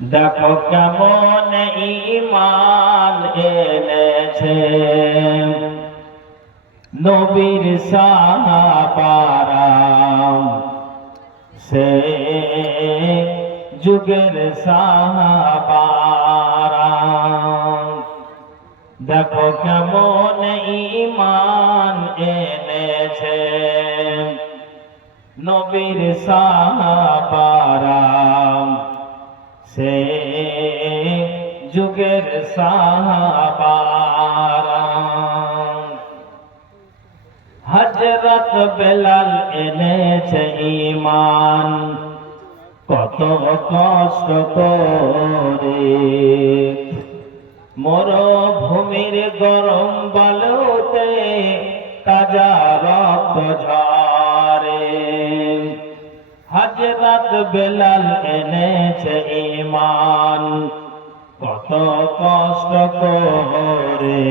দেখো কেমন ইমান এনেছে। নবীর সাহাবারাম সে যুগের সাহাবারাম দেখো কেমন ইমান এনেছে। নবীর সাহাবারাম সে যুগের সাহাবারাম হজরত বেলাল এনেছে ইমান কত কষ্ট করে। মরুভূমির গরম বালুতে তাজা রক্ত ঝরে হজরত বেলাল এনেছে ইমান কত কষ্ট করে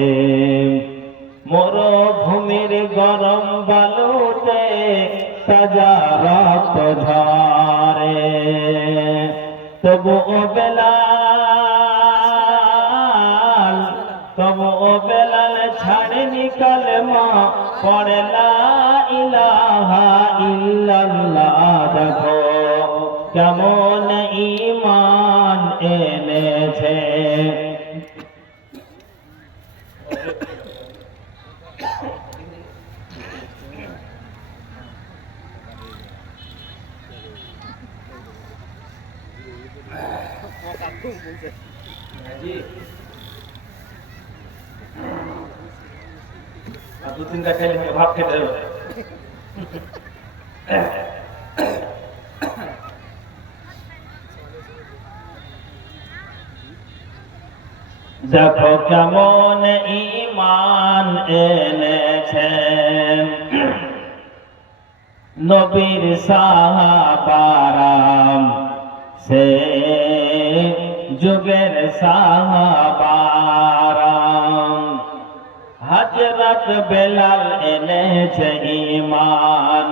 মরুভূমির গরম বালুতে তাজা রক্ত ঝরে তবু ও বেলাল, তবু ও বেলাল ছাড়েনি কালেমা পড়ে লা ইলাহা ইল্লাল্লাহ দেখো। কেমন ইমান এনেছে। দু তিনটা খেলে ভাত খেতে হবে। দেখো কেমন ইমান এনেছেন নবীর সাহাবারাম সে যুগের সাহাবারাম হজরত বেলাল এনেছে ইমান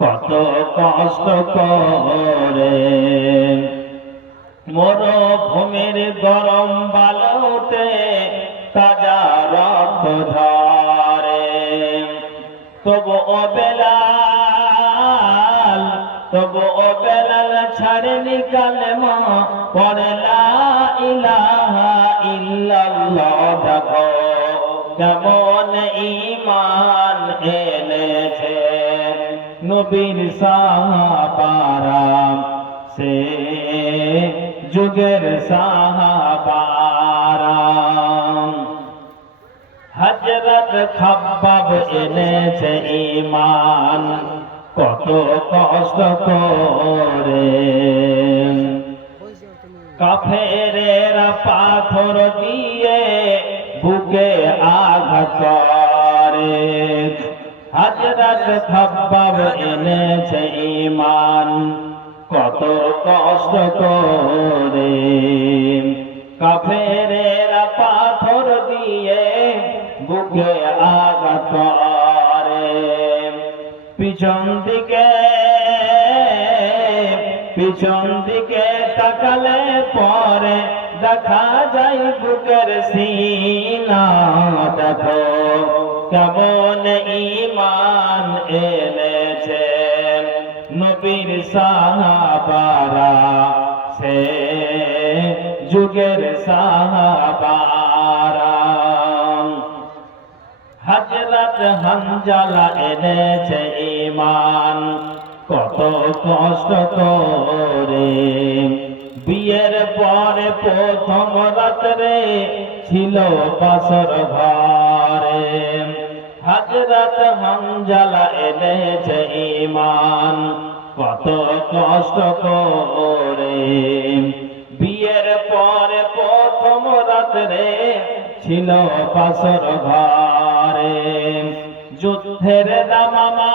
কত কষ্ট করে। মরুভূমির গরম বালুতে তাজা রক্ত ঝরে। তবু ও বেলাল, তবু ও বেলাল ছাড়েনি কালেমা পড়ে লা ইলাহা ইল্লাল্লাহ, দেখো কেমন ইমান এনেছে? নবীর সাহাবারাম সে যুগের সাহাবারাম হজরত খাব্বাব এনেছে ইমান কত কষ্ট করে। কাফেরেরা পাথর দিয়ে বুকে আঘাত করে। হজরত খাব্বাব এনেছে ইমান কত কষ্ট করে। কাফেরেরা পাথর দিয়ে বুকে আঘাত করে। পিছন দিকে, পিছন দেখা যায় বুকের সিনা দেখো। কেমন ইমান এনেছে নবীর সাহাবারা। সে যুগের সাহাবারা। হজরত হামজালা এনেছে ইমান কত কষ্ট করে বিয়ের পরে প্রথম রাত্রে ছিল বাসর ঘরে। হজরত হামজালা এনেছে ইমান কত কষ্ট করে। বিয়ের পরে প্রথম রাত্রে ছিল বাসর ঘরে। যুদ্ধের দামামা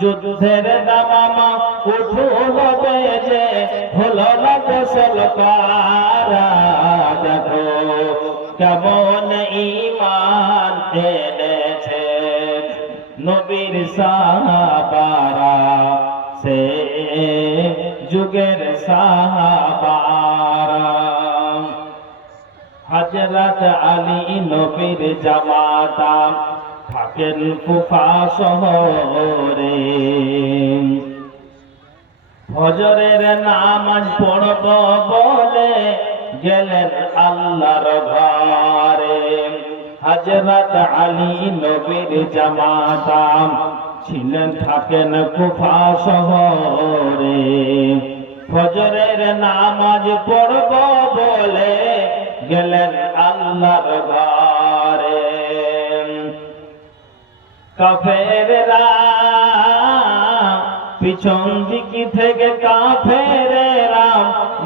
যুদ্ধের দামামা উঠুল বেজে, হলো না পারা দেখো কেমন ইমান এনেছে নবীর সাহাবারা। সে যুগের সাহাবারা। হজরত আলী নবীর জামাতা থাকেন কুফা শহরে। ফজরের নামাজ পড়ব বলে গেলেন আল্লাহর ঘরে। হজরত আলী নবীর জামাতা ছিলেন, থাকেন কুফা শহরে। ফজরের নামাজ পড়ব বলে গেলেন আল্লাহর ঘরে। কাফেররা পিছন দিকে থেকে কাফেরেরা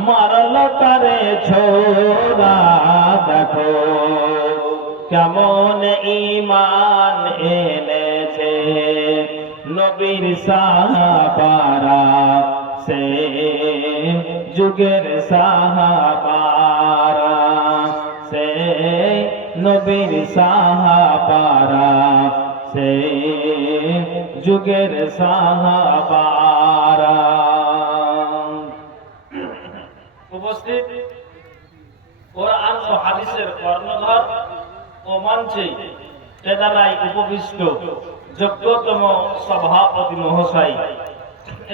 মারল তারে ছোরা দেখো কেমন ইমান এনেছে নবীর সাহাবারা। সে যুগের সাহাবারা, সে নবীর সাহাবারা। সে যুগের সাহাবারা। উপস্থিত? কোরআন ও হাদিসের ও মঞ্চে উপবিষ্ট, যোগ্যতম সভাপতি মহাশয়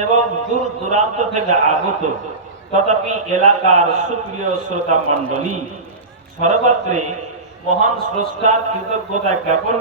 এবং দূর দূরান্ত থেকে আগত। তথাপি এলাকার সুপ্রিয় শ্রোতা মণ্ডলী, সর্বত্রে মহান স্রষ্টার কৃতজ্ঞতা জ্ঞাপন